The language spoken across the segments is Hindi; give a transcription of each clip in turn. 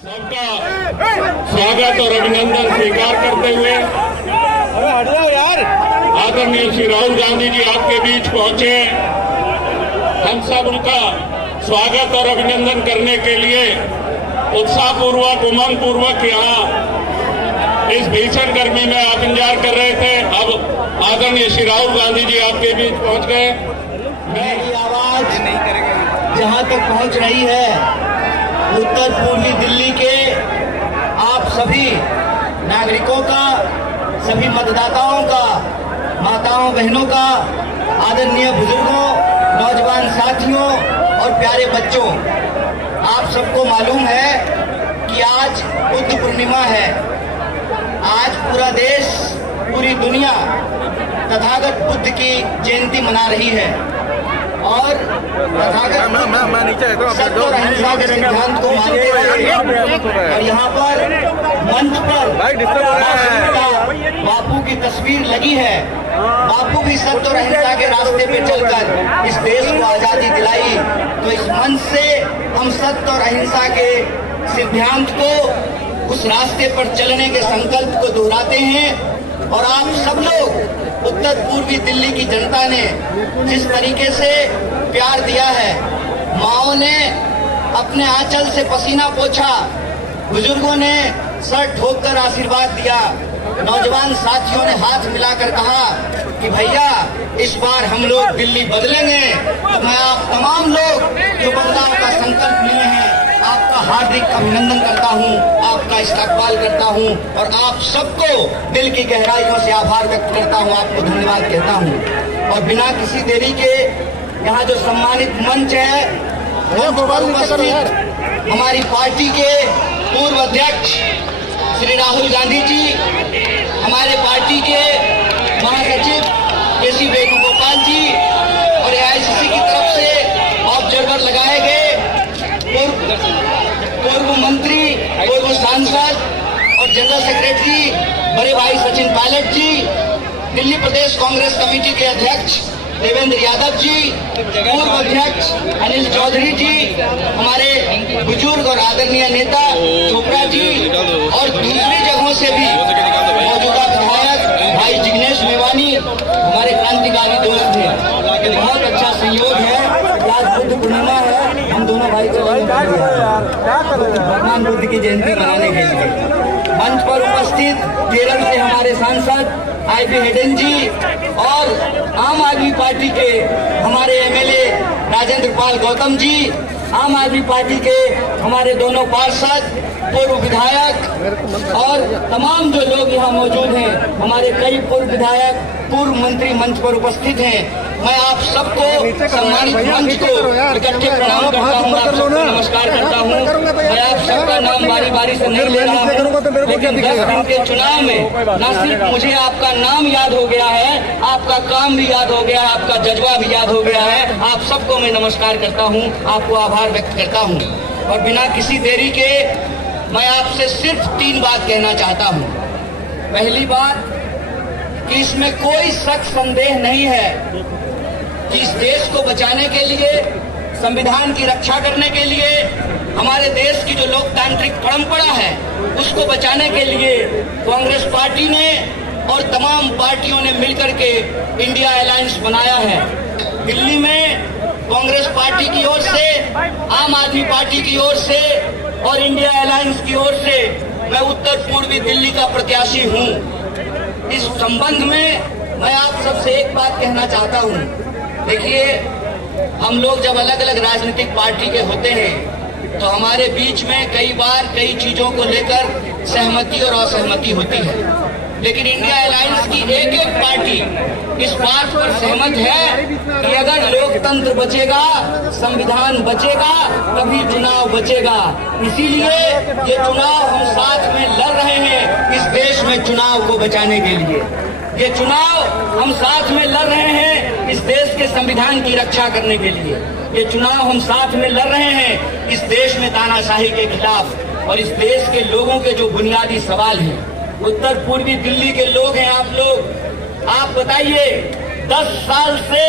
सबका स्वागत और अभिनंदन स्वीकार करते हुए आदरणीय श्री राहुल गांधी जी आपके बीच पहुंचे। हम सब उनका स्वागत और अभिनंदन करने के लिए उत्साहपूर्वक उमंग पूर्वक यहाँ इस भीषण गर्मी में आप इंतजार कर रहे थे। अब आदरणीय श्री राहुल गांधी जी आपके बीच पहुंच गए। मेरी आवाज जहां तक पहुंच रही है, उत्तर पूर्वी दिल्ली के आप सभी नागरिकों का, सभी मतदाताओं का, माताओं बहनों का, आदरणीय बुजुर्गों, नौजवान साथियों और प्यारे बच्चों, आप सबको मालूम है कि आज बुद्ध पूर्णिमा है। आज पूरा देश, पूरी दुनिया तथागत बुद्ध की जयंती मना रही है और तथागत सत्य और अहिंसा के सिद्धांत को मानते हुए और यहाँ पर मंच पर बापू की तस्वीर लगी है। बापू भी सत्य और अहिंसा के रास्ते पे चलकर इस देश को आजादी दिलाई, तो इस मंच से हम सत्य और अहिंसा के सिद्धांत को, उस रास्ते पर चलने के संकल्प को दोहराते हैं। और आप सब लोग, उत्तर पूर्वी दिल्ली की जनता ने जिस तरीके से प्यार दिया है, माओं ने अपने आंचल से पसीना पोंछा, बुजुर्गों ने सर ठोककर आशीर्वाद दिया, नौजवान साथियों ने हाथ मिलाकर कहा कि भैया इस बार हम लोग दिल्ली बदलेंगे। तो मैं आप तमाम लोग जो बदलाव का संकल्प लिए हैं, आपका हार्दिक अभिनंदन करता हूं, आपका इस्तकबाल करता हूं और आप सबको दिल की गहराइयों से आभार व्यक्त करता हूं, आपको धन्यवाद कहता हूं। और बिना किसी देरी के यहाँ जो सम्मानित मंच है, हमारी पार्टी के पूर्व अध्यक्ष श्री राहुल गांधी जी, हमारे पार्टी के महासचिव केसी वेणुगोपाल जी और एआईसीसी की तरफ से ऑब्जर्वर लगाए गए पूर्व मंत्री, पूर्व सांसद और जनरल सेक्रेटरी बड़े भाई सचिन पायलट जी, दिल्ली प्रदेश कांग्रेस कमेटी के अध्यक्ष देवेंद्र यादव जी, पूर्व अध्यक्ष अनिल चौधरी जी, हमारे बुजुर्ग और आदरणीय नेता चोपड़ा जी और दूसरी जगहों से भी मौजूदा विधायक भाई जिग्नेश मेवानी, हमारे क्रांतिकारी दोस्त हैं। ये बहुत अच्छा सहयोग है। आज बुद्ध पूर्णिमा है, हम दोनों भाई भगवान बुद्ध की जयंती मनाने के लिए मंच पर उपस्थित केरल से हमारे सांसद आईपी हेडन जी और आम आदमी पार्टी के हमारे एमएलए राजेंद्र पाल गौतम जी, आम आदमी पार्टी के हमारे दोनों पार्षद, पूर्व विधायक और तमाम जो लोग यहाँ मौजूद हैं, हमारे कई पूर्व विधायक, पूर्व मंत्री मंच पर उपस्थित हैं। मैं आप सबको सम्मानित मंच को इकट्ठे प्रणाम करता हूँ, आप सबको नमस्कार करता हूँ। मैं आप सबका नाम बारी बारी से नहीं ले रहा हूँ, लेकिन 10 दिन के चुनाव में न सिर्फ मुझे आपका नाम याद हो गया है, आपका काम भी याद हो गया है, आपका जज्बा भी याद हो गया है। आप सबको मैं नमस्कार करता हूँ, आपको आभार व्यक्त करता हूँ। और बिना किसी देरी के मैं आपसे सिर्फ 3 बात कहना चाहता हूँ। पहली बात कि इसमें कोई शक संदेह नहीं है कि इस देश को बचाने के लिए, संविधान की रक्षा करने के लिए, हमारे देश की जो लोकतांत्रिक परंपरा है उसको बचाने के लिए कांग्रेस पार्टी ने और तमाम पार्टियों ने मिलकर के इंडिया अलायंस बनाया है। दिल्ली में कांग्रेस पार्टी की ओर से, आम आदमी पार्टी की ओर से और इंडिया अलायंस की ओर से मैं उत्तर पूर्वी दिल्ली का प्रत्याशी हूं। इस संबंध में मैं आप सबसे एक बात कहना चाहता हूं। देखिए, हम लोग जब अलग अलग राजनीतिक पार्टी के होते हैं तो हमारे बीच में कई बार कई चीजों को लेकर सहमति और असहमति होती है, लेकिन इंडिया अलायंस की एक एक पार्टी इस बात पर सहमत है कि अगर लोकतंत्र बचेगा, संविधान बचेगा, तभी चुनाव बचेगा। इसीलिए ये चुनाव हम साथ में लड़ रहे हैं, इस देश में चुनाव को बचाने के लिए। ये चुनाव हम साथ में लड़ रहे हैं इस देश के संविधान की रक्षा करने के लिए। ये चुनाव हम साथ में लड़ रहे हैं इस देश में तानाशाही के खिलाफ और इस देश के लोगों के जो बुनियादी सवाल हैं। उत्तर पूर्वी दिल्ली के लोग हैं आप लोग, आप बताइए, 10 साल से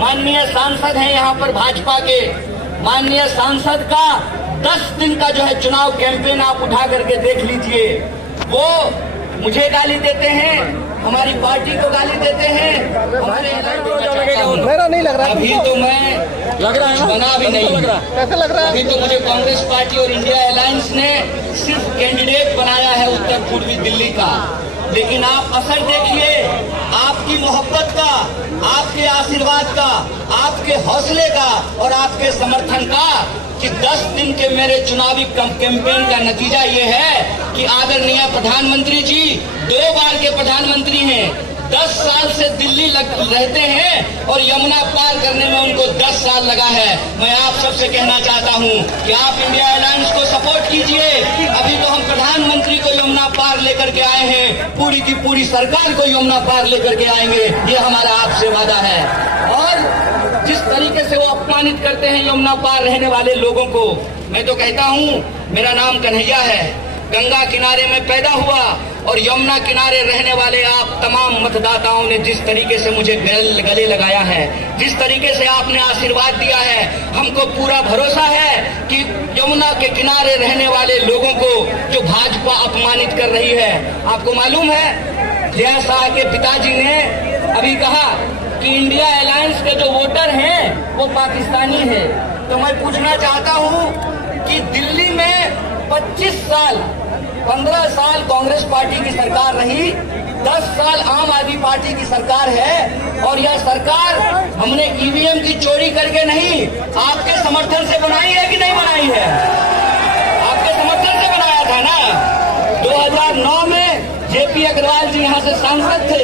माननीय सांसद हैं यहाँ पर भाजपा के, माननीय सांसद का 10 दिन का जो है चुनाव कैंपेन आप उठा करके देख लीजिए। वो मुझे गाली देते हैं, हमारी पार्टी को गाली देते हैं, हमारे मेरा नहीं लग रहा। अभी तो मैं लग रहा है बना भी नहीं, कैसे लग रहा है? अभी तो मुझे कांग्रेस पार्टी और इंडिया अलायंस ने सिर्फ कैंडिडेट बनाया है उत्तर पूर्वी दिल्ली का। लेकिन आप असर देखिए आपकी मोहब्बत का, आपके आशीर्वाद का, आपके हौसले का और आपके समर्थन का कि 10 दिन के मेरे चुनावी कैंपेन का नतीजा ये है कि आदरणीय प्रधानमंत्री जी 2 बार के प्रधानमंत्री हैं, 10 साल से दिल्ली रहते हैं और यमुना पार करने में उनको 10 साल लगा है। मैं आप सबसे कहना चाहता हूं कि आप इंडिया अलायंस को सपोर्ट कीजिए। अभी तो हम प्रधानमंत्री को यमुना पार लेकर के आए हैं, पूरी की पूरी सरकार को यमुना पार लेकर के आएंगे, ये हमारा आपसे वादा है। और जिस तरीके से वो अपमानित करते हैं यमुना पार रहने वाले लोगों को, मैं तो कहता हूं मेरा नाम कन्हैया है, गंगा किनारे में पैदा हुआ और यमुना किनारे रहने वाले आप तमाम मतदाताओं ने जिस तरीके से मुझे गले लगाया है, जिस तरीके से आपने आशीर्वाद दिया है, हमको पूरा भरोसा है कि यमुना के किनारे रहने वाले लोगों को जो भाजपा अपमानित कर रही है, आपको मालूम है जय शाह के पिताजी ने अभी कहा कि इंडिया अलायंस के जो वोटर हैं वो पाकिस्तानी है। तो मैं पूछना चाहता हूं कि दिल्ली में 25 साल 15 साल कांग्रेस पार्टी की सरकार रही, 10 साल आम आदमी पार्टी की सरकार है और यह सरकार हमने ईवीएम की चोरी करके नहीं, आपके समर्थन से बनाई है कि नहीं बनाई है? आपके समर्थन से बनाया था ना। 2009 में जेपी अग्रवाल जी यहाँ से सांसद थे,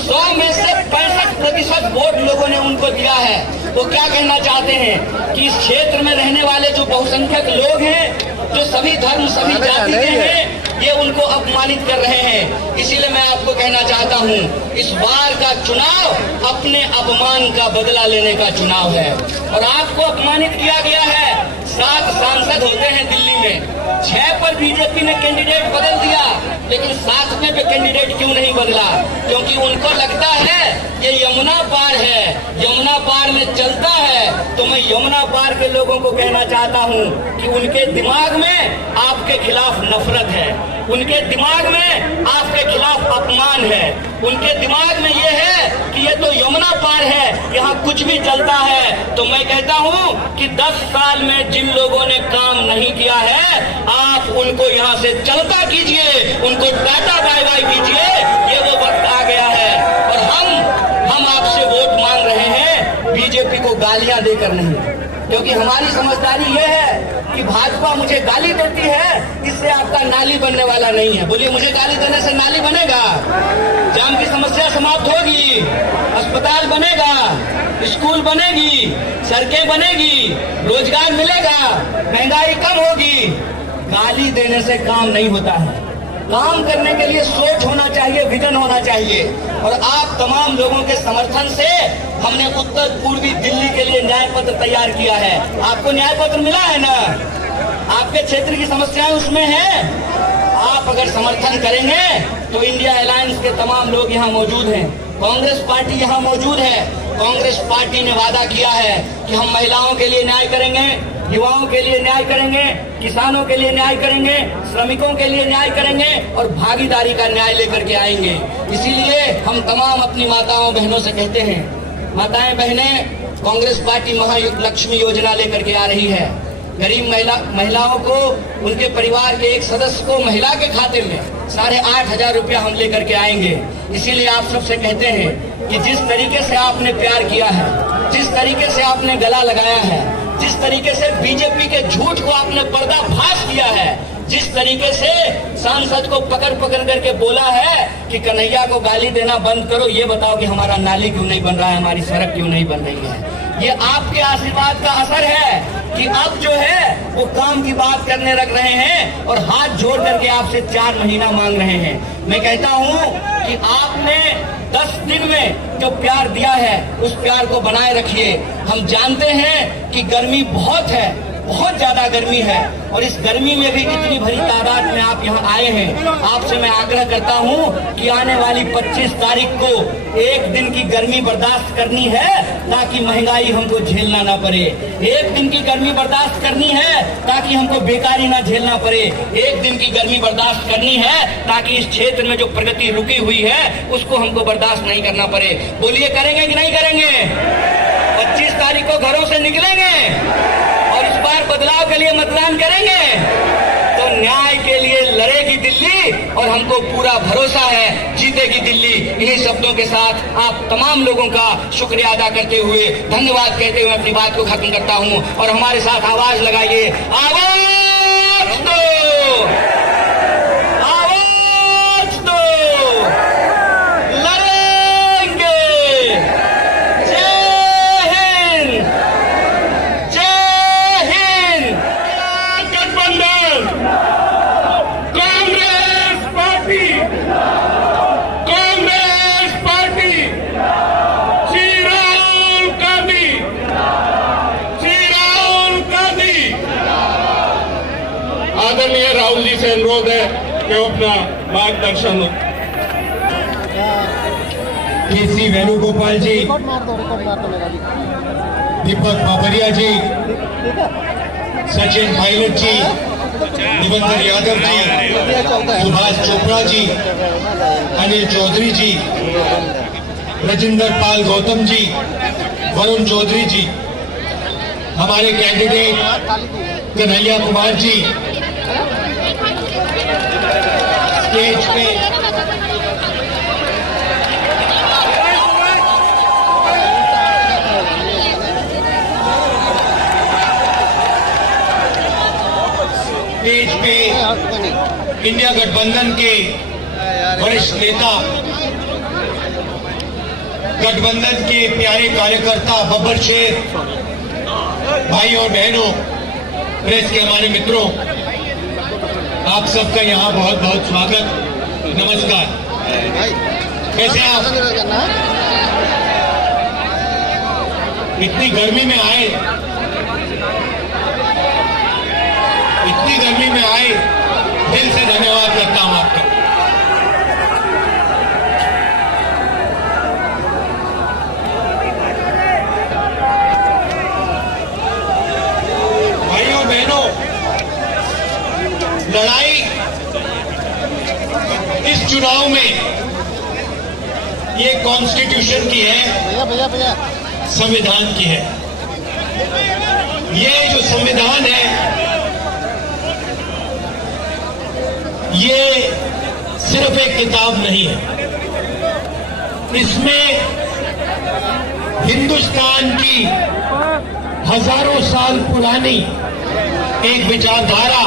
100 में से 65% वोट लोगों ने उनको दिया है। वो क्या कहना चाहते हैं कि इस क्षेत्र में रहने वाले जो बहुसंख्यक लोग हैं, जो सभी धर्म सभी जाति के हैं, ये उनको अपमानित कर रहे हैं। इसीलिए मैं आपको कहना चाहता हूं इस बार का चुनाव अपने अपमान का बदला लेने का चुनाव है और आपको अपमानित किया गया है। 7 सांसद होते हैं दिल्ली में, 6 पर बीजेपी ने कैंडिडेट बदल दिया, लेकिन 7वें पे कैंडिडेट क्यों नहीं बदला? क्योंकि उनको लगता है ये यमुना पार है, यमुना पार में चलता है। तो मैं यमुना पार के लोगों को कहना चाहता हूं कि उनके दिमाग में आपके खिलाफ नफरत है, उनके दिमाग में आपके खिलाफ अपमान है, उनके दिमाग में ये है कि ये तो यमुना पार है, यहाँ कुछ भी चलता है। तो मैं कहता हूँ कि 10 साल में जिन लोगों ने काम नहीं किया है, आप उनको यहाँ से चलता कीजिए, उनको टाटा बाय बाय कीजिए। ये वो वक्त आ गया है और हम आपसे वोट मांग रहे हैं, बीजेपी को गालियां देकर नहीं, क्योंकि हमारी समझदारी ये है कि भाजपा मुझे गाली देती है, इससे आपका नाली बनने वाला नहीं है। बोलिए मुझे गाली देने से नाली बनेगा? जाम की समस्या समाप्त होगी, अस्पताल बनेगा, स्कूल बनेगी, सड़कें बनेगी, रोजगार मिलेगा, महंगाई कम होगी। गाली देने से काम नहीं होता है, काम करने के लिए सोच होना चाहिए, विजन होना चाहिए। और आप तमाम लोगों के समर्थन से हमने उत्तर पूर्वी दिल्ली के लिए न्याय पत्र तैयार किया है। आपको न्याय पत्र मिला है ना? आपके क्षेत्र की समस्याएं उसमें हैं। आप अगर समर्थन करेंगे तो इंडिया अलायंस के तमाम लोग यहाँ मौजूद हैं, कांग्रेस पार्टी यहाँ मौजूद है। कांग्रेस पार्टी ने वादा किया है कि हम महिलाओं के लिए न्याय करेंगे, युवाओं के लिए न्याय करेंगे, किसानों के लिए न्याय करेंगे, श्रमिकों के लिए न्याय करेंगे और भागीदारी का न्याय लेकर के आएंगे। इसीलिए हम तमाम अपनी माताओं बहनों से कहते हैं, माताएं बहनें, कांग्रेस पार्टी महालक्ष्मी योजना लेकर के आ रही है। गरीब महिलाओं को, उनके परिवार के एक सदस्य को महिला के खाते में 8,500 रुपया हम लेकर के आएंगे। इसीलिए आप सबसे कहते हैं कि जिस तरीके से आपने प्यार किया है, जिस तरीके से आपने गला लगाया है, जिस तरीके से बीजेपी के झूठ को आपने पर्दाफाश किया है, जिस तरीके से सांसद को पकड़ पकड़ करके बोला है कि कन्हैया को गाली देना बंद करो, ये बताओ कि हमारा नाली क्यों नहीं बन रहा है, हमारी सड़क क्यों नहीं बन रही है। ये आपके आशीर्वाद का असर है कि अब जो है वो काम की बात करने लग रहे हैं और हाथ जोड़ करके आपसे 4 महीना मांग रहे हैं। मैं कहता हूं कि आपने 10 दिन में जो प्यार दिया है उस प्यार को बनाए रखिए। हम जानते हैं कि गर्मी बहुत है, बहुत ज्यादा गर्मी है और इस गर्मी में भी इतनी भरी तादाद में आप यहाँ आए हैं। आपसे मैं आग्रह करता हूँ कि आने वाली 25 तारीख को 1 दिन की गर्मी बर्दाश्त करनी है ताकि महंगाई हमको झेलना ना पड़े। एक दिन की गर्मी बर्दाश्त करनी है ताकि हमको बेकारी ना झेलना पड़े। एक दिन की गर्मी बर्दाश्त करनी है ताकि इस क्षेत्र में जो प्रगति रुकी हुई है उसको हमको बर्दाश्त नहीं करना पड़े। बोलिए, करेंगे कि नहीं करेंगे? 25 तारीख को घरों से निकलेंगे और इस बार बदलाव के लिए मतदान करेंगे तो न्याय के लिए लड़ेगी दिल्ली और हमको पूरा भरोसा है जीतेगी दिल्ली। इन्हीं शब्दों के साथ आप तमाम लोगों का शुक्रिया अदा करते हुए, धन्यवाद कहते हुए अपनी बात को खत्म करता हूं। और हमारे साथ आवाज लगाइए, आवाज दो, आवाज दो, लड़ेंगे। जय हिंद, जय हिंद। गठबंधन, कांग्रेस पार्टी, कांग्रेस पार्टी, श्री राहुल गांधी, श्री राहुल गांधी। आदरणीय राहुल जी से अनुरोध है कि वो अपना मार्गदर्शन केसी वेणुगोपाल जी, रिकॉर्ड मार दो मेरा जी। दीपक बाबरिया जी, सचिन पायलट जी, निबंधन यादव जी, सुभाष चोपड़ा जी, अनिल चौधरी जी, रजिंदर पाल गौतम जी, वरुण चौधरी जी, हमारे कैंडिडेट कन्हैया कुमार जी स्टेज पे इंडिया गठबंधन के वरिष्ठ नेता, गठबंधन के प्यारे कार्यकर्ता, बब्बर शेर, भाई और बहनों, प्रेस के हमारे मित्रों, आप सबका यहाँ बहुत बहुत स्वागत, नमस्कार। कैसे आप? इतनी गर्मी में आए, इतनी गर्मी में आए, दिल से धन्यवाद करता हूं आपका। भाइयों बहनों, लड़ाई इस चुनाव में ये कॉन्स्टिट्यूशन की है, भैया संविधान की है। ये जो संविधान है ये सिर्फ एक किताब नहीं है, इसमें हिंदुस्तान की हजारों साल पुरानी एक विचारधारा,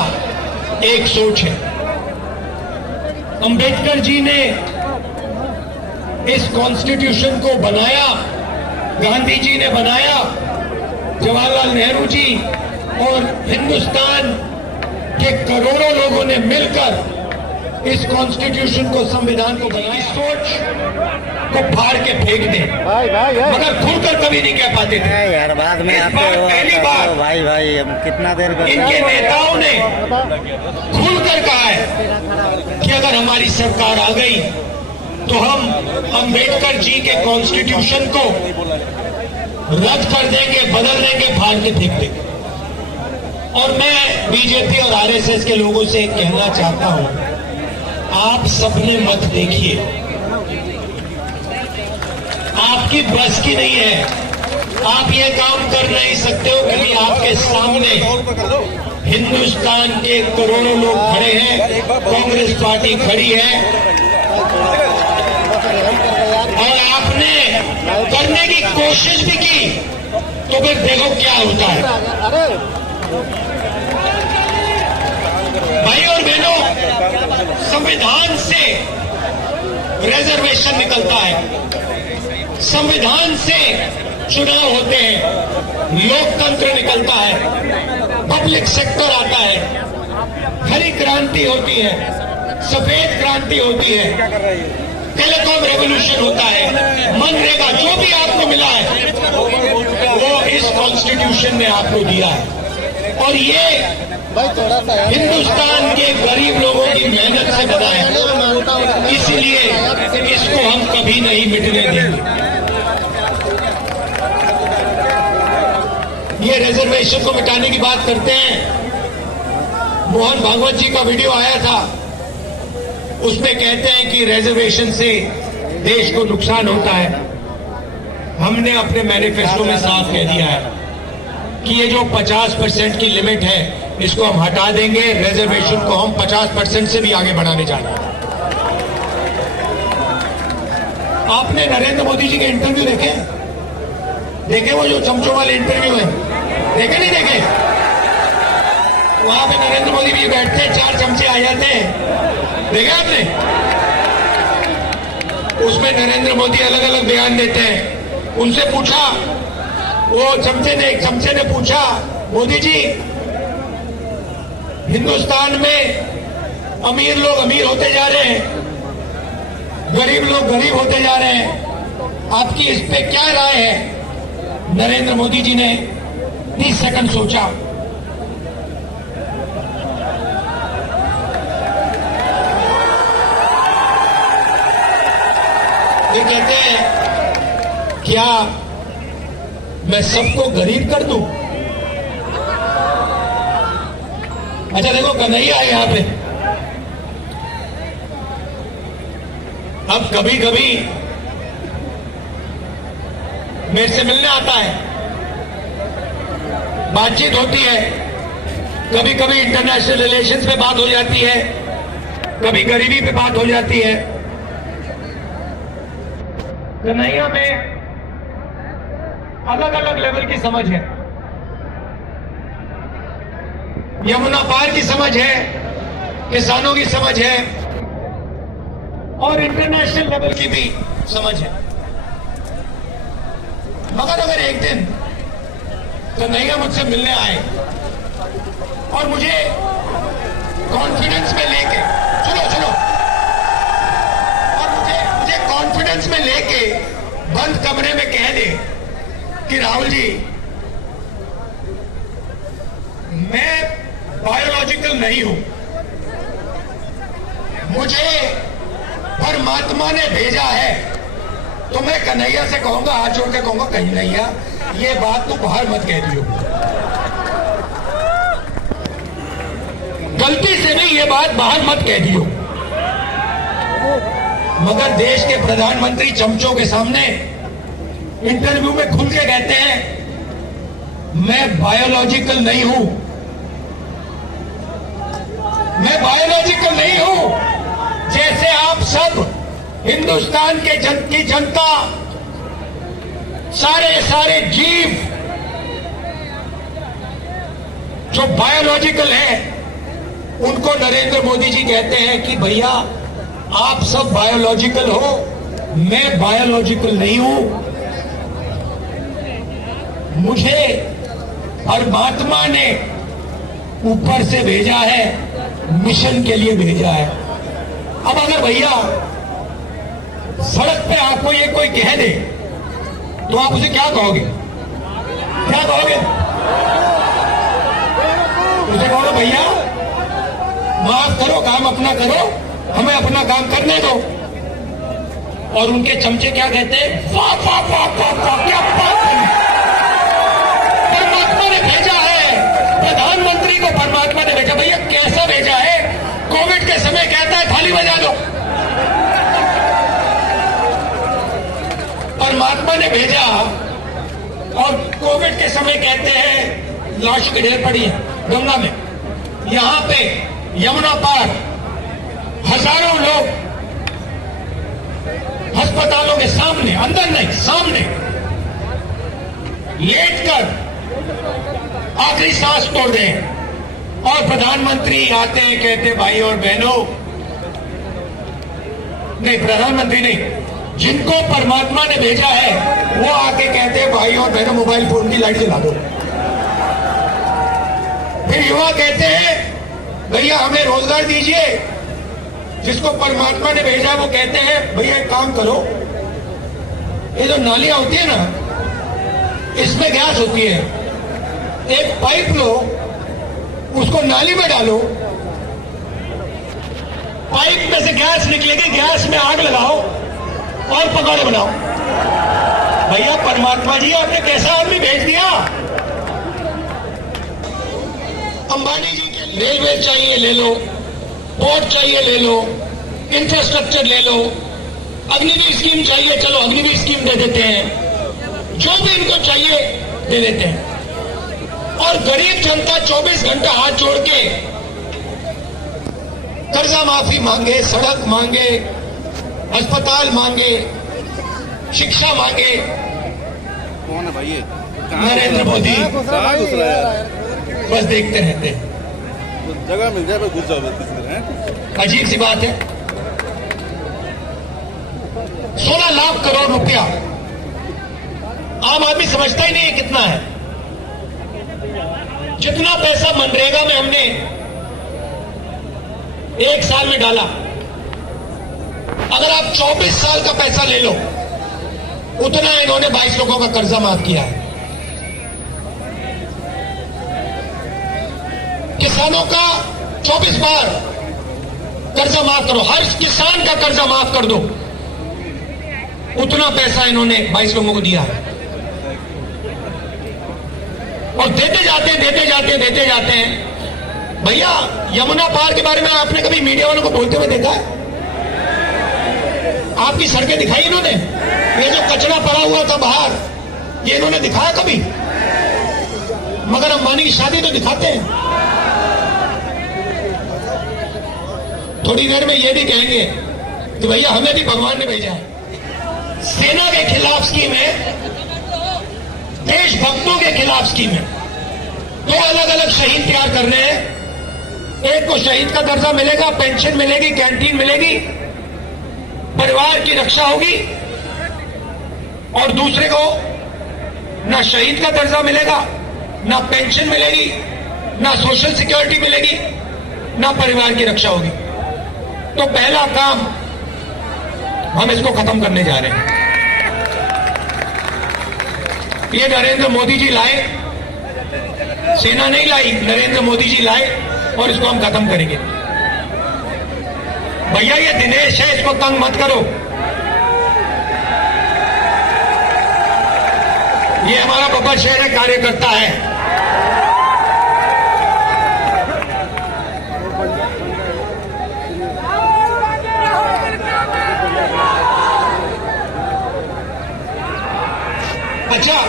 एक सोच है। अंबेडकर जी ने इस कॉन्स्टिट्यूशन को बनाया, गांधी जी ने बनाया, जवाहरलाल नेहरू जी और हिंदुस्तान के करोड़ों लोगों ने मिलकर इस कॉन्स्टिट्यूशन को, संविधान को बनाई। सोच को फाड़ के फेंक दें, भाई मगर खुलकर कभी नहीं कह पाते थे। यार बाद में इस आते बार हो पहली बार भाई हम कितना देर कर इनके नेताओं ने खुलकर कहा है कि अगर हमारी सरकार आ गई तो हम अंबेडकर जी के कॉन्स्टिट्यूशन को रद्द कर देंगे, बदल देंगे, फाड़ के फेंक देंगे। और मैं बीजेपी और आरएसएस के लोगों से कहना चाहता हूं, आप सबने मत देखिए, आपकी बस की नहीं है, आप ये काम कर नहीं सकते हो क्योंकि आपके सामने हिंदुस्तान के करोड़ों लोग खड़े हैं, कांग्रेस पार्टी खड़ी है और आपने करने की कोशिश भी की तो फिर देखो क्या होता है। अरे भाई और बहनों, संविधान से रिजर्वेशन निकलता है, संविधान से चुनाव होते हैं, लोकतंत्र निकलता है, पब्लिक सेक्टर आता है, हरी क्रांति होती है, सफेद क्रांति होती है, टेलीकॉम रेवोल्यूशन होता है, मनरेगा, जो भी आपको मिला है वो इस कॉन्स्टिट्यूशन ने आपको दिया है। और ये भाई थोड़ा सा यार, हिंदुस्तान के गरीब लोगों की मेहनत से बना है, इसलिए इसको हम कभी नहीं मिटने देंगे। ये रिजर्वेशन को मिटाने की बात करते हैं। मोहन भागवत जी का वीडियो आया था, उसमें कहते हैं कि रिजर्वेशन से देश को नुकसान होता है। हमने अपने मैनिफेस्टो में साफ कह दिया है कि ये जो 50% की लिमिट है इसको हम हटा देंगे, रिजर्वेशन को हम 50% से भी आगे बढ़ाने जा रहे हैं। आपने नरेंद्र मोदी जी के इंटरव्यू देखे वो जो चमचों वाले इंटरव्यू है, देखे नहीं देखे? वहां पे नरेंद्र मोदी भी बैठते हैं, 4 चमचे आ जाते हैं, देखे आपने? उसमें नरेंद्र मोदी अलग अलग बयान देते हैं। उनसे पूछा, वो एक चमचे ने पूछा, मोदी जी हिंदुस्तान में अमीर लोग अमीर होते जा रहे हैं, गरीब लोग गरीब होते जा रहे हैं, आपकी इस पे क्या राय है? नरेंद्र मोदी जी ने 30 सेकंड सोचा, ये कहते हैं क्या मैं सबको गरीब कर दूं? अच्छा देखो, कन्हैया है यहां पे। अब कभी कभी मेरे से मिलने आता है, बातचीत होती है, कभी कभी इंटरनेशनल रिलेशंस पे बात हो जाती है, कभी गरीबी पे बात हो जाती है। कन्हैया में अलग अलग लेवल की समझ है, यमुना पार की समझ है, किसानों की समझ है और इंटरनेशनल लेवल की भी समझ है। मगर अगर एक दिन कन्हैया मुझसे मिलने आए और मुझे कॉन्फिडेंस में लेके, सुनो, और मुझे कॉन्फिडेंस में लेके बंद कमरे में कह दे कि राहुल जी मैं बायोलॉजिकल नहीं हूं, मुझे परमात्मा ने भेजा है, तो मैं कन्हैया से कहूंगा, हाथ जोड़ के कहूंगा, कन्हैया ये बात तू बाहर मत कह दियो, गलती से भी ये बात बाहर मत कह दियो। मगर देश के प्रधानमंत्री चमचों के सामने इंटरव्यू में खुल के कहते हैं मैं बायोलॉजिकल नहीं हूं, मैं बायोलॉजिकल नहीं हूं। जैसे आप सब हिंदुस्तान के की जनता, सारे जीव जो बायोलॉजिकल है, उनको नरेंद्र मोदी जी कहते हैं कि भैया आप सब बायोलॉजिकल हो, मैं बायोलॉजिकल नहीं हूं। मुझे परमात्मा ने ऊपर से भेजा है, मिशन के लिए भेजा है। अब अगर भैया सड़क पे आपको ये कोई कह दे तो आप उसे क्या कहोगे? क्या कहोगे? उसे कहोगे भैया माफ करो, काम अपना करो, हमें अपना काम करने दो। और उनके चमचे क्या कहते हैं? वाह वाह वाह वाह वाह, क्या बात है, परमात्मा ने भेजा है, प्रधानमंत्री को परमात्मा ने भेजा। भैया कैसा भेजा है? कोविड के समय कहता है थाली बजा दो, परमात्मा ने भेजा। और कोविड के समय कहते हैं लाश की ढेर पड़ी है गंगा में, यहां पे यमुना पार हजारों लोग अस्पतालों के सामने, अंदर नहीं सामने लेटकर आखिरी सांस तोड़ रहे हैं। और प्रधानमंत्री आते हैं, कहते भाई और बहनों, नहीं प्रधानमंत्री नहीं, जिनको परमात्मा ने भेजा है वो आके कहते हैं भाई और बहनों मोबाइल फोन की लाइट जला दो। फिर युवा कहते हैं भैया हमें रोजगार दीजिए। जिसको परमात्मा ने भेजा वो कहते हैं भैया एक काम करो, ये जो नालियां होती है ना, इसमें गैस होती है, एक पाइप लो, उसको नाली में डालो, पाइप में से गैस निकलेगी, गैस में आग लगाओ और पकौड़े बनाओ। भैया परमात्मा जी आपने कैसा आदमी भेज दिया? अंबानी जी के लिए रेलवे चाहिए ले लो, पोर्ट चाहिए ले लो, इंफ्रास्ट्रक्चर ले लो, अग्निवीर स्कीम चाहिए, चलो अग्निवीर स्कीम दे देते हैं, जो भी इनको चाहिए दे देते हैं। और गरीब जनता 24 घंटा हाथ जोड़ के कर्जा माफी मांगे, सड़क मांगे, अस्पताल मांगे, शिक्षा मांगे। कौन है भाई ये? नरेंद्र मोदी कहाँ घुस रहा है? बस देखते रहते हैं। जगह मिल जाए बस घुस जाओ बस किसी तरह। अजीब सी बात है, 16 लाख करोड़ रुपया आम आदमी समझता ही नहीं है कितना है। जितना पैसा मनरेगा में हमने एक साल में डाला, अगर आप 24 साल का पैसा ले लो, उतना इन्होंने 22 लोगों का कर्जा माफ किया है। किसानों का 24 बार कर्जा माफ करो, हर किसान का कर्जा माफ कर दो, उतना पैसा इन्होंने 22 लोगों को दिया है। और देते जाते हैं, देते जाते हैं, देते जाते हैं। भैया, यमुना पार के बारे में आपने कभी मीडिया वालों को बोलते हुए देखा है? आपकी सड़कें दिखाई इन्होंने? ये जो कचरा पड़ा हुआ था बाहर, ये इन्होंने दिखाया कभी? मगर अंबानी की शादी तो दिखाते हैं। थोड़ी देर में ये भी कहेंगे कि भैया हमें भी भगवान ने भेजा है। सेना के खिलाफ स्कीम है, देशभक्तों के खिलाफ स्कीम है। दो अलग अलग शहीद तैयार कर रहे हैं। एक को शहीद का दर्जा मिलेगा, पेंशन मिलेगी, कैंटीन मिलेगी, परिवार की रक्षा होगी, और दूसरे को ना शहीद का दर्जा मिलेगा, ना पेंशन मिलेगी, ना सोशल सिक्योरिटी मिलेगी, ना परिवार की रक्षा होगी। तो पहला काम हम इसको खत्म करने जा रहे हैं। ये नरेंद्र मोदी जी लाए, सेना नहीं लाई, नरेंद्र मोदी जी लाए, और इसको हम खत्म करेंगे। भैया ये दिनेश है, इसको तंग मत करो। ये हमारा बब्बर शहर कार्यकर्ता है। अच्छा,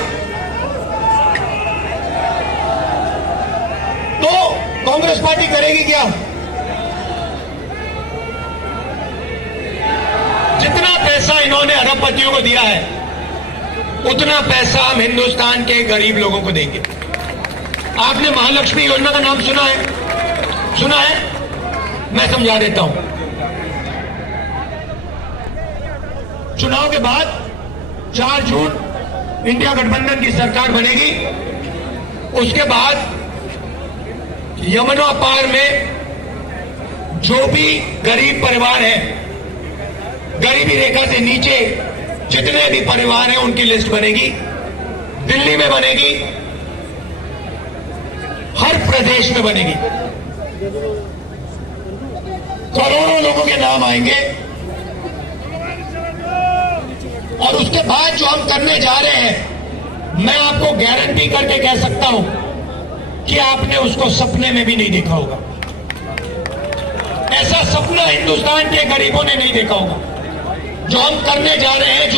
तो कांग्रेस पार्टी करेगी क्या? जितना पैसा इन्होंने अरबपतियों को दिया है, उतना पैसा हम हिंदुस्तान के गरीब लोगों को देंगे। आपने महालक्ष्मी योजना का नाम सुना है? सुना है? मैं समझा देता हूं। चुनाव के बाद 4 जून इंडिया गठबंधन की सरकार बनेगी। उसके बाद यमुना पार में जो भी गरीब परिवार है, गरीबी रेखा से नीचे जितने भी परिवार हैं, उनकी लिस्ट बनेगी, दिल्ली में बनेगी, हर प्रदेश में बनेगी। करोड़ों लोगों के नाम आएंगे। और उसके बाद जो हम करने जा रहे हैं, मैं आपको गारंटी करके कह सकता हूं कि आपने उसको सपने में भी नहीं देखा होगा। ऐसा सपना हिंदुस्तान के गरीबों ने नहीं देखा होगा जो हम करने जा रहे हैं,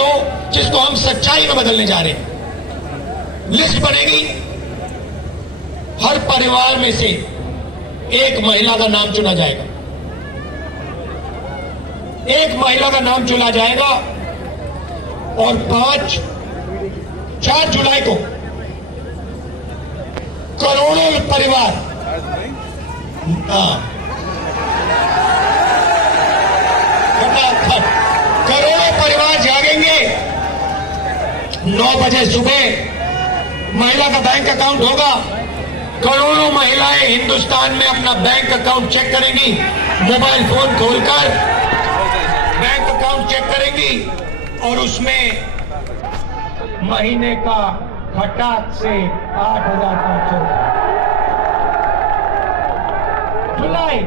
जिसको हम सच्चाई में बदलने जा रहे हैं। लिस्ट बनेगी, हर परिवार में से एक महिला का नाम चुना जाएगा, एक महिला का नाम चुना जाएगा, और 4 जुलाई को करोड़ों परिवार, करोड़ों परिवार जागेंगे। 9 बजे सुबह महिला का बैंक अकाउंट होगा। करोड़ों महिलाएं हिंदुस्तान में अपना बैंक अकाउंट चेक करेंगी, मोबाइल फोन खोलकर बैंक अकाउंट चेक करेंगी, और उसमें महीने का फटाक से 8,500 जुलाई,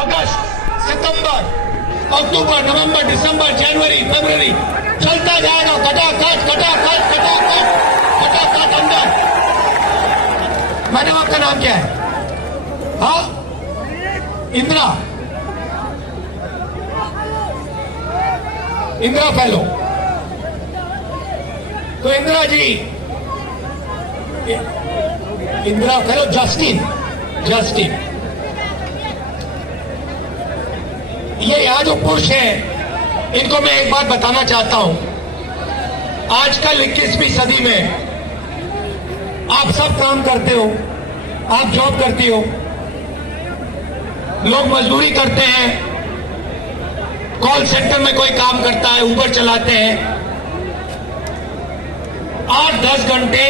अगस्त, सितंबर, अक्टूबर, नवंबर, दिसंबर, जनवरी, फरवरी चलता जाएगा। खटाखट खटाखट खटाखट खटाखट अंदर। मैडम आपका नाम क्या है? हाँ, इंदिरा फेलो। तो इंदिरा जी, इंदिरा फेलो जस्टिन, ये यहाँ जो पुरुष हैं, इनको मैं एक बात बताना चाहता हूं। आजकल 21वीं सदी में आप सब काम करते हो, आप जॉब करती हो, लोग मजदूरी करते हैं, कॉल सेंटर में कोई काम करता है, उबर चलाते हैं, 8-10 घंटे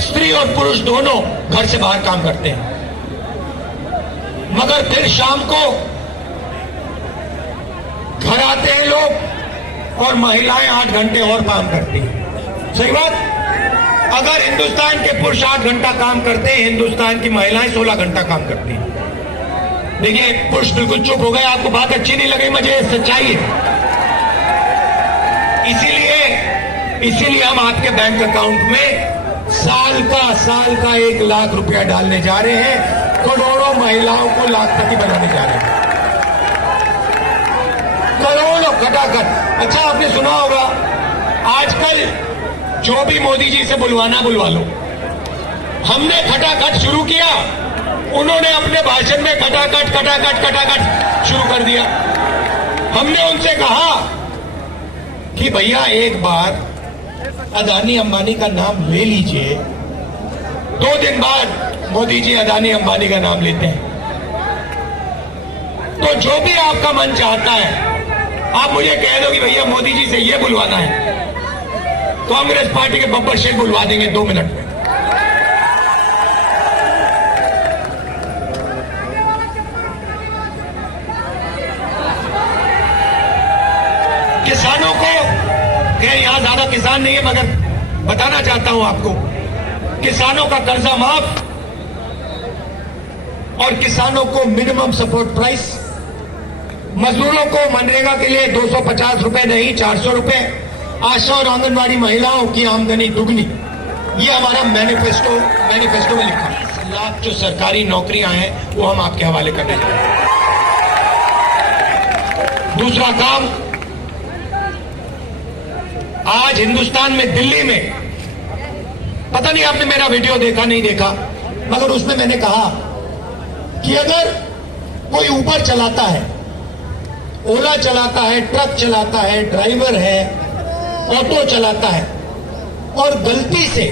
स्त्री और पुरुष दोनों घर से बाहर काम करते हैं, मगर फिर शाम को घर आते हैं लोग और महिलाएं 8 घंटे और काम करती हैं। सही बात? अगर हिंदुस्तान के पुरुष 8 घंटा काम करते हैं, हिंदुस्तान की महिलाएं 16 घंटा काम करती हैं। देखिए, पुरुष बिल्कुल चुप हो गए, आपको बात अच्छी नहीं लगी, मुझे सच्चाई है। इसीलिए हम आपके बैंक अकाउंट में साल का 1 लाख रुपया डालने जा रहे हैं, करोड़ों महिलाओं को लाखपति बनाने जा रहे हैं, करोड़ों खटाखट। अच्छा, आपने सुना होगा आजकल जो भी मोदी जी से बुलवाना बुलवा लो। हमने खटाखट शुरू किया, उन्होंने अपने भाषण में खटाखट शुरू कर दिया। हमने उनसे कहा कि भैया एक बार अदानी अंबानी का नाम ले लीजिए। 2 दिन बाद मोदी जी अदानी अंबानी का नाम लेते हैं। तो जो भी आपका मन चाहता है, आप मुझे कह दो कि भैया मोदी जी से ये बुलवाना है, कांग्रेस पार्टी के बब्बर शेख बुलवा देंगे 2 मिनट में। किसानों को, यहां ज्यादा किसान नहीं है मगर बताना चाहता हूं आपको, किसानों का कर्जा माफ और किसानों को मिनिमम सपोर्ट प्राइस, मजदूरों को मनरेगा के लिए 250 रुपए नहीं 400 रुपए, आशा और आंगनबाड़ी महिलाओं की आमदनी दुगनी। ये हमारा मैनिफेस्टो में लिखा है। 20 लाख जो सरकारी नौकरियां हैं वो हम आपके हवाले करने जा रहे हैं। दूसरा काम, आज हिंदुस्तान में, दिल्ली में, पता नहीं आपने मेरा वीडियो देखा नहीं देखा, मगर उसमें मैंने कहा कि अगर कोई ऊबर चलाता है, ओला चलाता है, ट्रक चलाता है, ड्राइवर है, ऑटो चलाता है और गलती से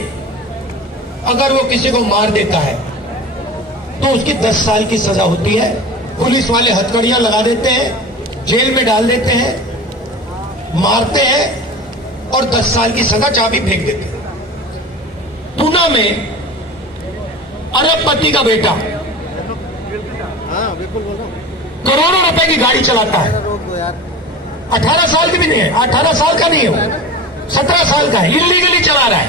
अगर वो किसी को मार देता है तो उसकी 10 साल की सजा होती है। पुलिस वाले हथकड़ियां लगा देते हैं, जेल में डाल देते हैं, मारते हैं और 10 साल की सजा चाबी फेंक देते हैं। पूना में अरबपति का बेटा हाँ बिल्कुल बोलो, करोड़ों रुपए की गाड़ी चलाता है, रोक दो यार। 18 साल की भी नहीं है, 18 साल का नहीं है वो, 17 साल का है, इलीगली चला रहा है।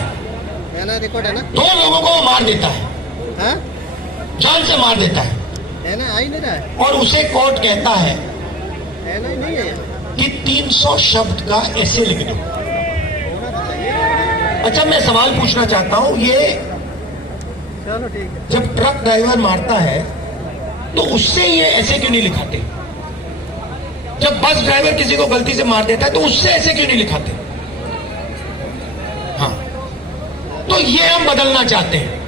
है ना, रिकॉर्ड है ना? 2 लोगों को वो मार देता है, हाँ जान से मार देता है है ना, आ ही नहीं रहा है। और उसे कोर्ट कहता है है ना, नहीं है कि 300 शब्द का ऐसे लिख दो। अच्छा, मैं सवाल पूछना चाहता हूं, ये चलो ठीक है। जब ट्रक ड्राइवर मारता है तो उससे ये ऐसे क्यों नहीं लिखाते? जब बस ड्राइवर किसी को गलती से मार देता है तो उससे ऐसे क्यों नहीं लिखाते? हाँ, तो ये हम बदलना चाहते हैं।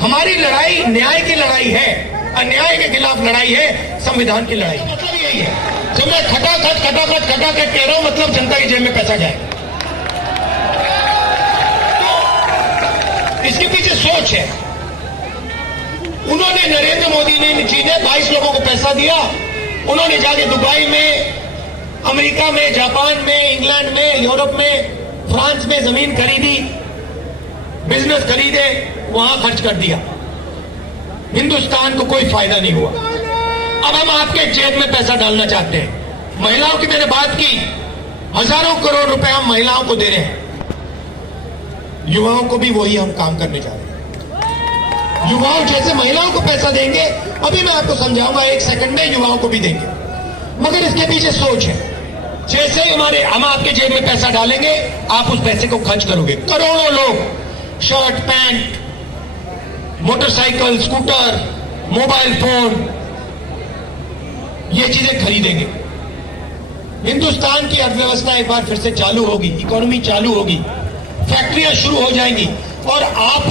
हमारी लड़ाई न्याय की लड़ाई है, अन्याय के खिलाफ लड़ाई है, संविधान की लड़ाई। मतलब यही है, जब मैं खटाखट कह रहा हूं, मतलब जनता की जेब में पैसा जाए। तो इसके पीछे सोच है। उन्होंने, नरेंद्र मोदी जी ने 22 लोगों को पैसा दिया, उन्होंने जाके दुबई में, अमेरिका में, जापान में, इंग्लैंड में, यूरोप में, फ्रांस में जमीन खरीदी, बिजनेस खरीदे, वहां खर्च कर दिया। हिंदुस्तान को कोई फायदा नहीं हुआ। अब हम आपके जेब में पैसा डालना चाहते हैं। महिलाओं की मैंने बात की, हजारों करोड़ रुपए हम महिलाओं को दे रहे हैं। युवाओं को भी वही हम काम करने जा रहे हैं। युवाओं जैसे महिलाओं को पैसा देंगे, अभी मैं आपको समझाऊंगा, 1 सेकंड में युवाओं को भी देंगे, मगर इसके पीछे सोच है। जैसे ही हम आपके जेब में पैसा डालेंगे, आप उस पैसे को खर्च करोगे। करोड़ों लोग shirt pant motorcycle, scooter, mobile phone, ये चीजें खरीदेंगे। हिंदुस्तान की अर्थव्यवस्था एक बार फिर से चालू होगी, इकोनॉमी चालू होगी, फैक्ट्रियां शुरू हो जाएंगी और आप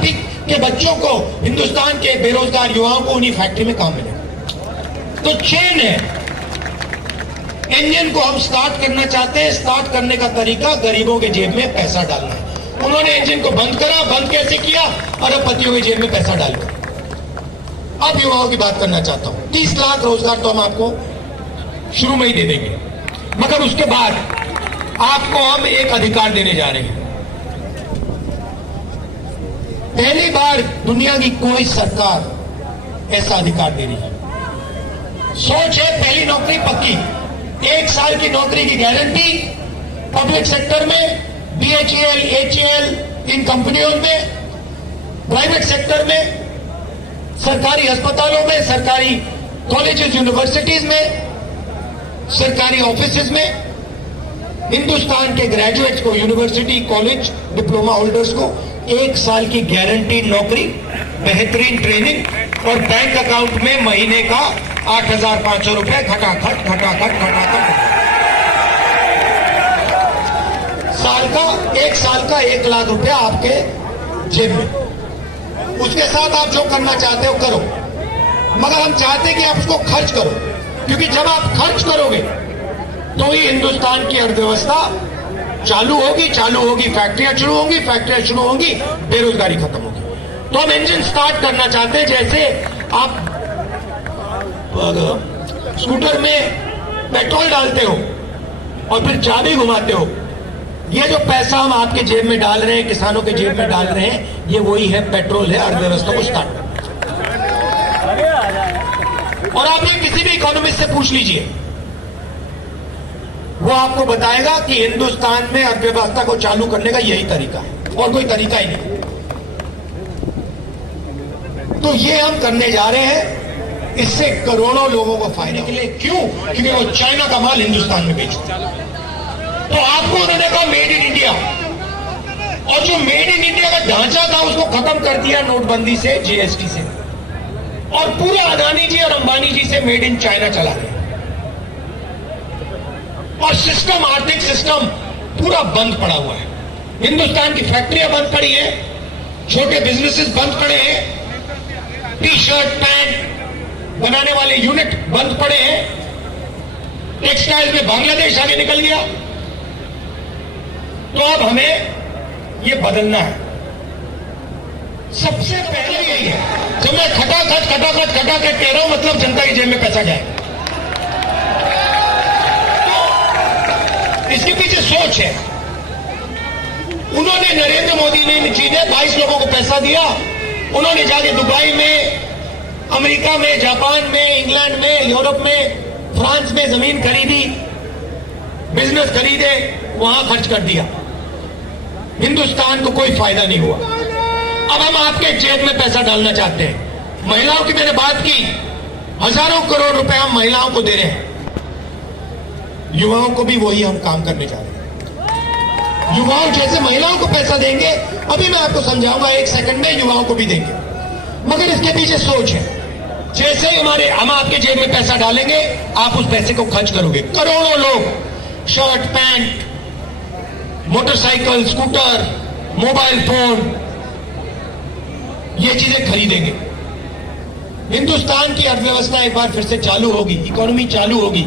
ही के बच्चों को, हिंदुस्तान के बेरोजगार युवाओं को उन्हीं फैक्ट्री में काम मिलेगा। तो चेन है, इंजन को हम स्टार्ट करना चाहते हैं। स्टार्ट करने का तरीका गरीबों के जेब में पैसा डालना है। उन्होंने इंजन को बंद करा। बंद कैसे किया? अरबपतियों के जेब में पैसा डालकर। अब युवाओं की बात करना चाहता हूं। 30 लाख रोजगार तो हम आपको शुरू में ही दे देंगे, मगर उसके बाद आपको हम एक अधिकार देने जा रहे हैं। पहली बार दुनिया की कोई सरकार ऐसा अधिकार दे रही है। सोच है पहली नौकरी पक्की, 1 साल की नौकरी की गारंटी पब्लिक सेक्टर में, BHEL, HEL इन कंपनियों में, प्राइवेट सेक्टर में, सरकारी अस्पतालों में, सरकारी कॉलेजेस यूनिवर्सिटीज में, सरकारी ऑफिसेज में। हिंदुस्तान के ग्रेजुएट्स को, यूनिवर्सिटी, कॉलेज, डिप्लोमा होल्डर्स को 1 साल की गारंटी नौकरी, बेहतरीन ट्रेनिंग और बैंक अकाउंट में महीने का 8,500 रुपए खटाखट। एक साल का 1 लाख रुपया आपके जेब में। उसके साथ आप जो करना चाहते हो करो, मगर हम चाहते हैं कि आप उसको खर्च करो, क्योंकि जब आप खर्च करोगे तो ही हिंदुस्तान की अर्थव्यवस्था चालू होगी, फैक्ट्रियां शुरू होंगी, बेरोजगारी खत्म होगी। तो हम इंजन स्टार्ट करना चाहते हैं। जैसे आप स्कूटर में पेट्रोल डालते हो और फिर चाबी घुमाते हो, ये जो पैसा हम आपके जेब में डाल रहे हैं, किसानों के जेब में डाल रहे हैं, ये वही है, पेट्रोल है अर्थव्यवस्था को स्टार्ट करना। और आप ये किसी भी इकोनॉमिस्ट से पूछ लीजिए, वो आपको बताएगा कि हिंदुस्तान में अर्थव्यवस्था को चालू करने का यही तरीका है और कोई तरीका ही नहीं। तो ये हम करने जा रहे हैं, इससे करोड़ों लोगों को फायदे के लिए। क्यों? क्योंकि वो चाइना का माल हिंदुस्तान में बेचते। तो आपको उन्होंने कहा मेड इन इंडिया, और जो मेड इन इंडिया का ढांचा था उसको खत्म कर दिया नोटबंदी से, GST से, और पूरा अदानी जी और अंबानी जी से मेड इन चाइना चला गया। और सिस्टम, आर्थिक सिस्टम पूरा बंद पड़ा हुआ है। हिंदुस्तान की फैक्ट्रियां बंद पड़ी हैं, छोटे बिजनेसेस बंद पड़े हैं, टी-शर्ट, पैंट बनाने वाले यूनिट बंद पड़े हैं, टेक्सटाइल में बांग्लादेश आगे निकल गया। तो अब हमें ये बदलना है। सबसे पहले यही है, जब मैं खटाखट कह रहा हूं, मतलब जनता की जेब में पैसा जाए। इसके पीछे सोच है। उन्होंने, नरेंद्र मोदी जी ने 22 लोगों को पैसा दिया। उन्होंने जाके दुबई में, अमेरिका में, जापान में, इंग्लैंड में, यूरोप में, फ्रांस में जमीन खरीदी, बिजनेस खरीदे, वहां खर्च कर दिया। हिंदुस्तान को कोई फायदा नहीं हुआ। अब हम आपके जेब में पैसा डालना चाहते हैं। महिलाओं की मैंने बात की, हजारों करोड़ रुपए हम महिलाओं को दे रहे हैं। युवाओं को भी वही हम काम करने जा रहे हैं। युवाओं जैसे महिलाओं को पैसा देंगे, अभी मैं आपको समझाऊंगा, 1 सेकंड में युवाओं को भी देंगे, मगर इसके पीछे सोच है। जैसे ही हम आपके जेब में पैसा डालेंगे, आप उस पैसे को खर्च करोगे। करोड़ों लोग shirt, pant, motorcycle, scooter, mobile phone, ये चीजें खरीदेंगे। हिंदुस्तान की अर्थव्यवस्था एक बार फिर से चालू होगी, इकोनॉमी चालू होगी,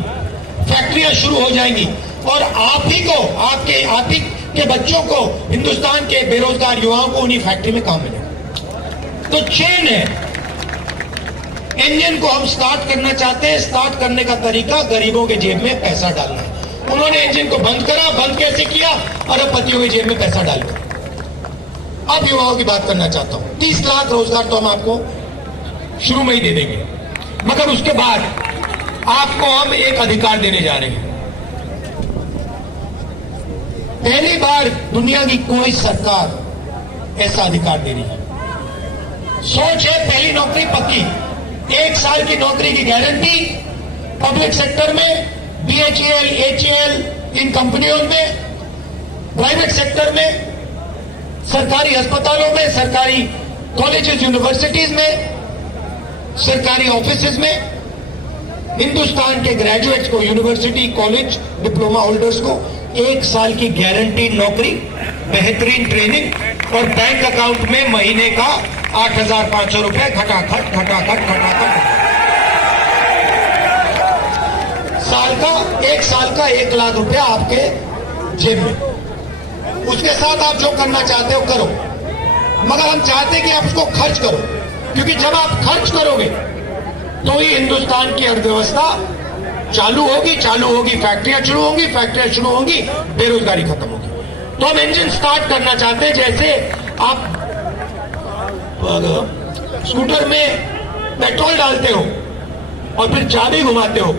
फैक्ट्रियां शुरू हो जाएंगी और आप ही के बच्चों को, हिंदुस्तान के बेरोजगार युवाओं को उन्हीं फैक्ट्री में काम मिलेगा। तो चेन है, इंजन को हम स्टार्ट करना चाहते हैं। स्टार्ट करने का तरीका गरीबों के जेब में पैसा डालना है। उन्होंने इंजन को बंद करा। बंद कैसे किया? अरबपतियों के जेब में पैसा डालकर। अब युवाओं की बात करना चाहता हूं। 30 लाख रोजगार तो हम आपको शुरू में ही दे देंगे, मगर उसके बाद आपको हम एक अधिकार देने जा रहे हैं। पहली बार दुनिया की कोई सरकार ऐसा अधिकार दे रही है। सोच है पहली नौकरी पक्की, 1 साल की नौकरी की गारंटी पब्लिक सेक्टर में, BHEL, HEL इन कंपनियों में, प्राइवेट सेक्टर में, सरकारी अस्पतालों में, सरकारी कॉलेजेस यूनिवर्सिटीज में, सरकारी ऑफिसेज में हिंदुस्तान के ग्रेजुएट्स को, यूनिवर्सिटी, कॉलेज, डिप्लोमा होल्डर्स को 1 साल की गारंटी नौकरी, बेहतरीन ट्रेनिंग और बैंक अकाउंट में महीने का 8,500 रुपए खटाखट खटाखट खटाखट। एक साल का 1 लाख रुपया आपके जेब में। उसके साथ आप जो करना चाहते हो करो, मगर हम चाहते हैं कि आप उसको खर्च करो, क्योंकि जब आप खर्च करोगे तो ही हिंदुस्तान की अर्थव्यवस्था चालू होगी, फैक्ट्रियां शुरू होंगी, बेरोजगारी खत्म होगी। तो हम इंजन स्टार्ट करना चाहते हैं। जैसे आप स्कूटर में पेट्रोल डालते हो और फिर चाबी घुमाते हो,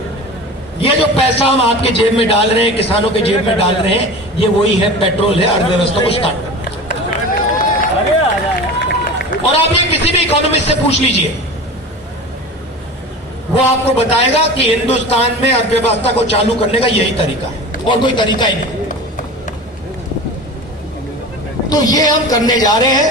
ये जो पैसा हम आपके जेब में डाल रहे हैं, किसानों के जेब में डाल रहे हैं, ये वही है, पेट्रोल है अर्थव्यवस्था को स्टार्ट करना। और आप ये किसी भी इकोनॉमिस्ट से पूछ लीजिए, वो आपको बताएगा कि हिंदुस्तान में अर्थव्यवस्था को चालू करने का यही तरीका है और कोई तरीका ही नहीं। तो ये हम करने जा रहे हैं,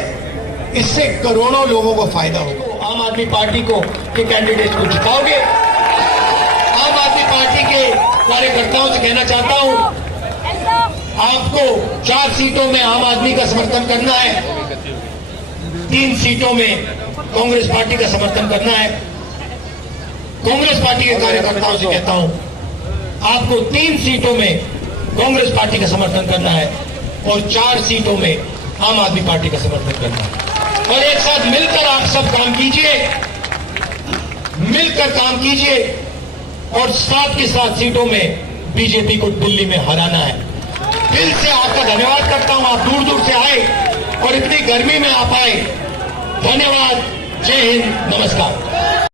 इससे करोड़ों लोगों को फायदा होगा। आम आदमी पार्टी को के कैंडिडेट को जिताओगे। आम आदमी पार्टी के कार्यकर्ताओं से कहना चाहता हूं, आपको 4 सीटों में आम आदमी का समर्थन करना है, 3 सीटों में कांग्रेस पार्टी का समर्थन करना है। कांग्रेस पार्टी के कार्यकर्ताओं से कहता हूं, आपको 3 सीटों में कांग्रेस पार्टी का समर्थन करना है और 4 सीटों में आम आदमी पार्टी का समर्थन करना है। और एक साथ मिलकर आप सब काम कीजिए, मिलकर काम कीजिए और 7 की 7 सीटों में बीजेपी को दिल्ली में हराना है। दिल से आपका धन्यवाद करता हूं, आप दूर दूर से आए और इतनी गर्मी में आप आए। धन्यवाद। जय हिंद, नमस्कार।